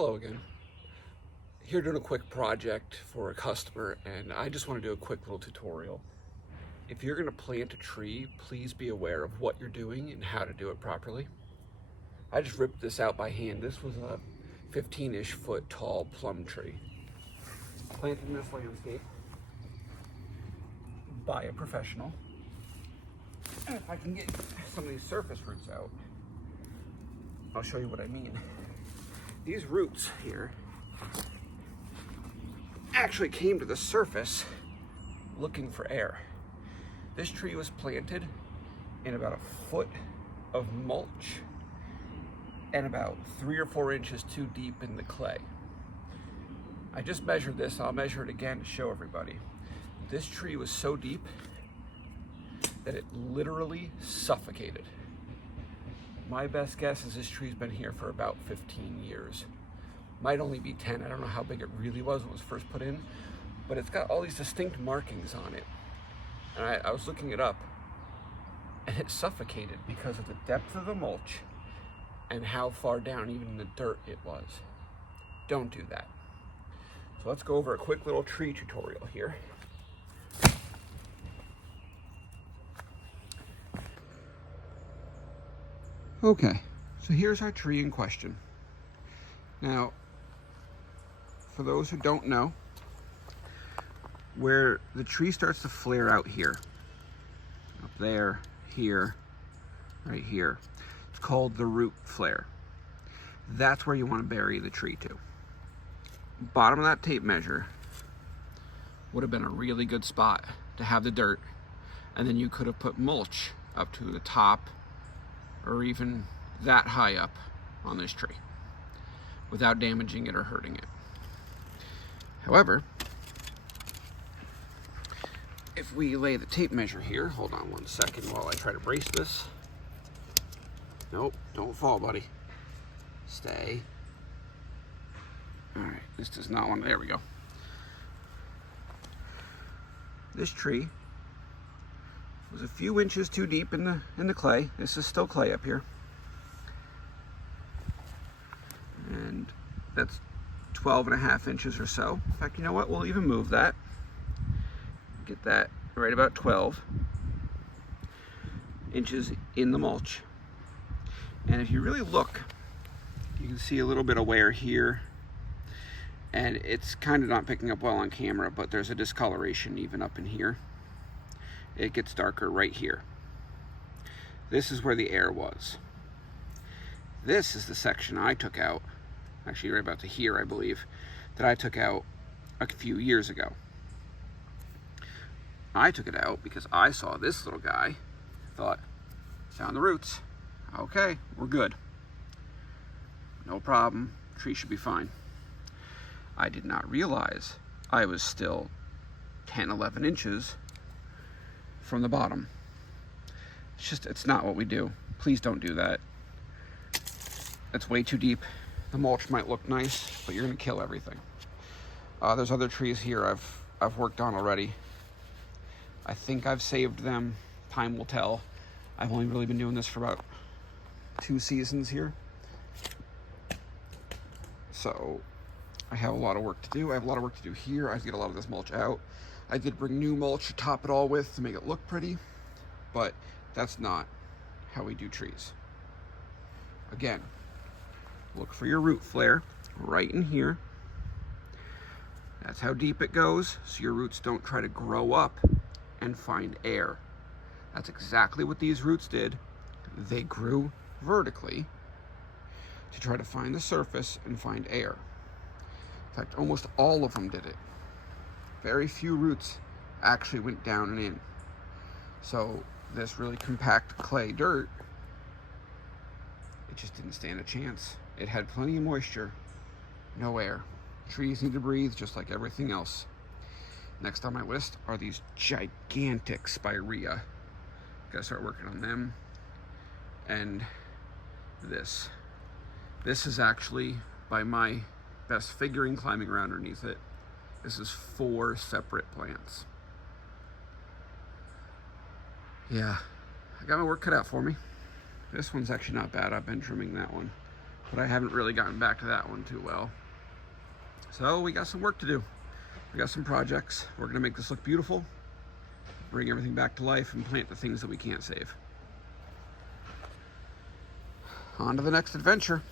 Hello again. Here doing a quick project for a customer, and I just want to do a quick little tutorial. If you're going to plant a tree, please be aware of what you're doing and how to do it properly. I just ripped this out by hand. This was a 15-ish foot tall plum tree. Planted in this landscape by a professional. And if I can get some of these surface roots out, I'll show you what I mean. These roots here actually came to the surface looking for air. This tree was planted in about a foot of mulch and about 3 or 4 inches too deep in the clay. I just measured this. I'll measure it again to show everybody. This tree was so deep that it literally suffocated. My best guess is this tree's been here for about 15 years. Might only be 10. I don't know how big it really was when it was first put in, but it's got all these distinct markings on it. And I was looking it up, and it suffocated because of the depth of the mulch and how far down even in the dirt it was. Don't do that. So let's go over a quick little tree tutorial here. Okay, so here's our tree in question. Now, for those who don't know, where the tree starts to flare out here, up there, here, right here, it's called the root flare. That's where you want to bury the tree to. Bottom of that tape measure would have been a really good spot to have the dirt, and then you could have put mulch up to the top or even that high up on this tree without damaging it or hurting it. However, if we lay the tape measure here, hold on one second while I try to brace this. Nope, don't fall, buddy. Stay. All right, this does not want to, there we go. This tree was a few inches too deep in the clay. This is still clay up here. And that's 12.5 inches or so. In fact, you know what? We'll even move that. Get that right about 12 inches in the mulch. And if you really look, you can see a little bit of wear here. And it's kind of not picking up well on camera, but there's a discoloration even up in here. It gets darker right here. This is where the air was. This is the section I took out, actually right about to here, I believe, that I took out a few years ago. I took it out because I saw this little guy, thought, found the roots. Okay, we're good. No problem, tree should be fine. I did not realize I was still 10, 11 inches from the bottom. It's not what we do. Please don't do that. That's way too deep. The mulch might look nice, but you're gonna kill everything. There's other trees here I've worked on already. I think I've saved them. Time will tell. I've only really been doing this for about 2 seasons here. So I have a lot of work to do. I have a lot of work to do here. I have to get a lot of this mulch out. I did bring new mulch to top it all with to make it look pretty, but that's not how we do trees. Again, look for your root flare right in here. That's how deep it goes, so your roots don't try to grow up and find air. That's exactly what these roots did. They grew vertically to try to find the surface and find air. In fact, almost all of them did it. Very few roots actually went down and in. So this really compact clay dirt, it just didn't stand a chance. It had plenty of moisture, no air. Trees need to breathe just like everything else. Next on my list are these gigantic spirea. Gotta start working on them. And this. This is actually, by my best figuring, climbing around underneath it. This is 4 separate plants. Yeah, I got my work cut out for me. This one's actually not bad. I've been trimming that one. but I haven't really gotten back to that one too well. So we got some work to do. We got some projects. We're gonna make this look beautiful, bring everything back to life, and plant the things that we can't save. On to the next adventure.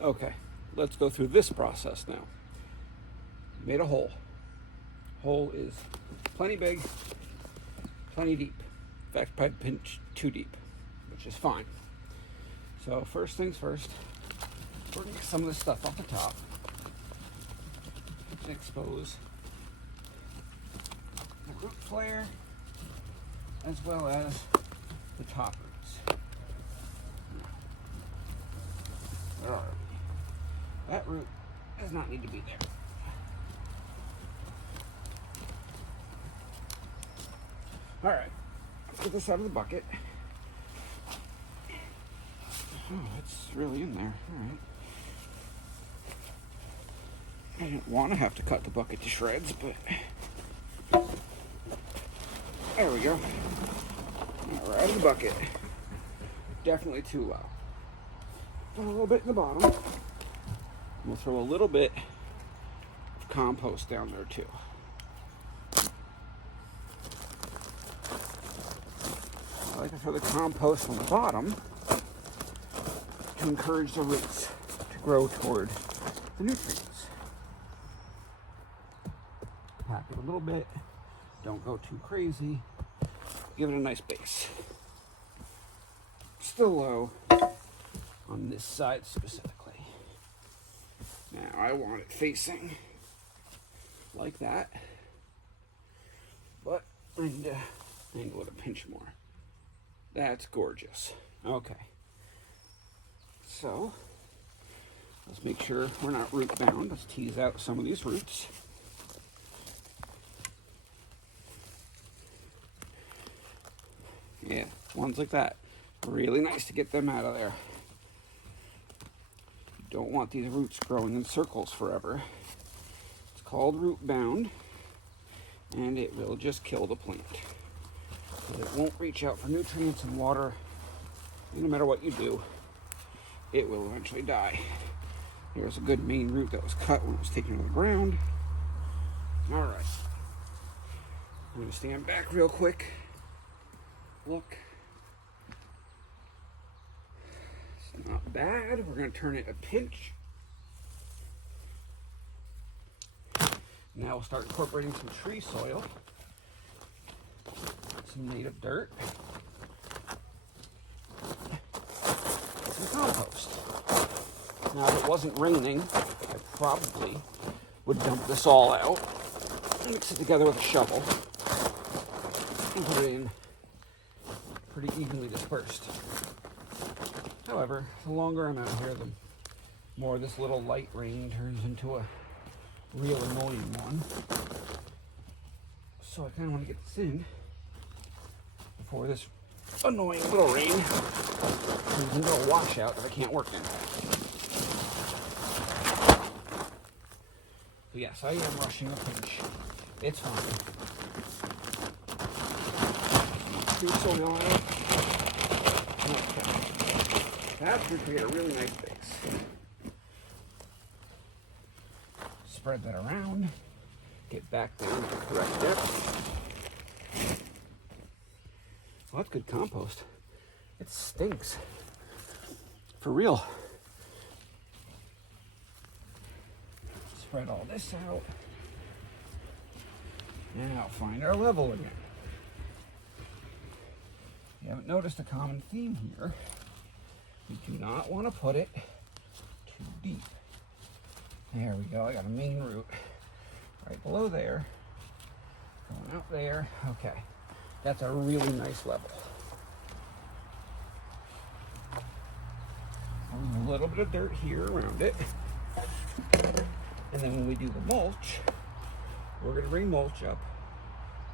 Okay, let's go through this process now. Made a hole. Hole is plenty big, plenty deep. In fact, probably pinch too deep, which is fine. So first things first, we're gonna get some of this stuff off the top and expose the root flare as well as the top roots. Where are we? That root does not need to be there. All right, let's get this out of the bucket. Oh, it's really in there. All right. I didn't want to have to cut the bucket to shreds, but there we go. All right, out of the bucket. Definitely too low. Put a little bit in the bottom. We'll throw a little bit of compost down there too. I like to throw the compost on the bottom to encourage the roots to grow toward the nutrients. Pack it a little bit. Don't go too crazy. Give it a nice base. Still low on this side specifically. Now I want it facing like that, but I need to angle it a pinch more. That's gorgeous. Okay. So let's make sure we're not root bound. Let's tease out some of these roots. Yeah, ones like that. Really nice to get them out of there. You don't want these roots growing in circles forever. It's called root bound, and it will just kill the plant. It won't reach out for nutrients and water. No matter what you do, it will eventually die. Here's a good main root that was cut when it was taken out of the ground. All right. I'm going to stand back real quick. Look. It's not bad. We're going to turn it a pinch. Now we'll start incorporating some tree soil. Some native dirt, some compost. Now, if it wasn't raining, I probably would dump this all out, mix it together with a shovel, and put it in pretty evenly dispersed. However, the longer I'm out here, the more this little light rain turns into a real annoying one. So I kind of want to get this in before this annoying little rain turns into a washout that I can't work in. So yes, I am rushing a pinch. It's fine. Tree soil on it. Okay. That's going to create a really nice base. Spread that around. Get back down to the correct depth. Well, that's good compost. It stinks. For real. Spread all this out. Now find our level again. You haven't noticed a common theme here. We do not want to put it too deep. There we go. I got a main root right below there. Going out there. Okay. That's a really nice level. A little bit of dirt here around it. And then when we do the mulch, we're going to bring mulch up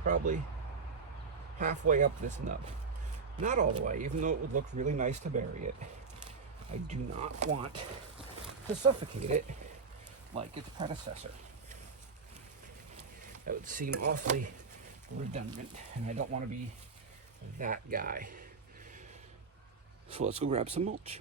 probably halfway up this nub. Not all the way, even though it would look really nice to bury it. I do not want to suffocate it like its predecessor. That would seem awfully redundant, and I don't want to be that guy. So let's go grab some mulch.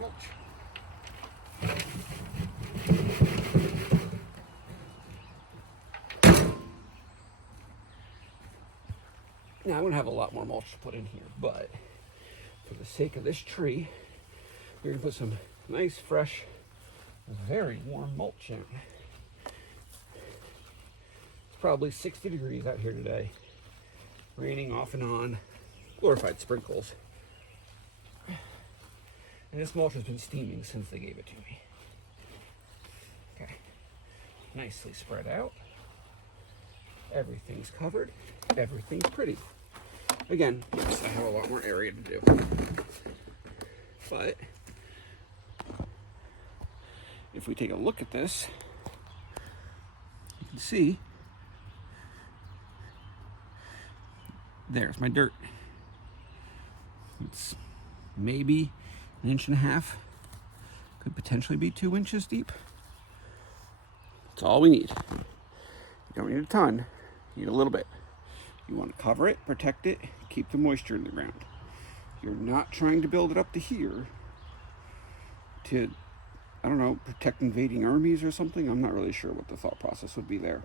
Mulch. Now I'm going to have a lot more mulch to put in here, but for the sake of this tree, we're going to put some nice, fresh, very warm mulch in. It's probably 60 degrees out here today. Raining off and on, glorified sprinkles. And this mulch has been steaming since they gave it to me. Okay, nicely spread out. Everything's covered, everything's pretty. Again, yes, I have a lot more area to do. But if we take a look at this, you can see there's my dirt. It's maybe 1.5 inches, could potentially be 2 inches deep. That's all we need. You don't need a ton, you need a little bit. You want to cover it, protect it, keep the moisture in the ground. You're not trying to build it up to here to, I don't know, protect invading armies or something. I'm not really sure what the thought process would be there.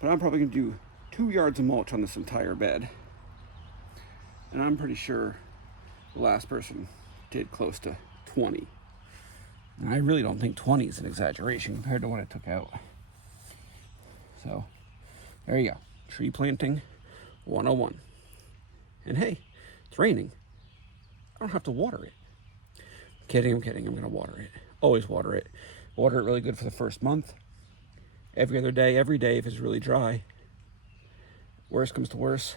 But I'm probably going to do 2 yards of mulch on this entire bed. And I'm pretty sure the last person did close to 20. And I really don't think 20 is an exaggeration compared to what I took out. So, there you go. Tree planting 101. And hey, it's raining. I don't have to water it. I'm kidding. I'm going to water it. Always water it. Water it really good for the first month. Every other day, every day if it's really dry. Worst comes to worst,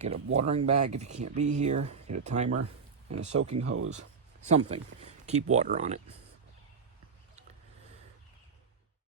get a watering bag if you can't be here. Get a timer and a soaking hose. Something. Keep water on it.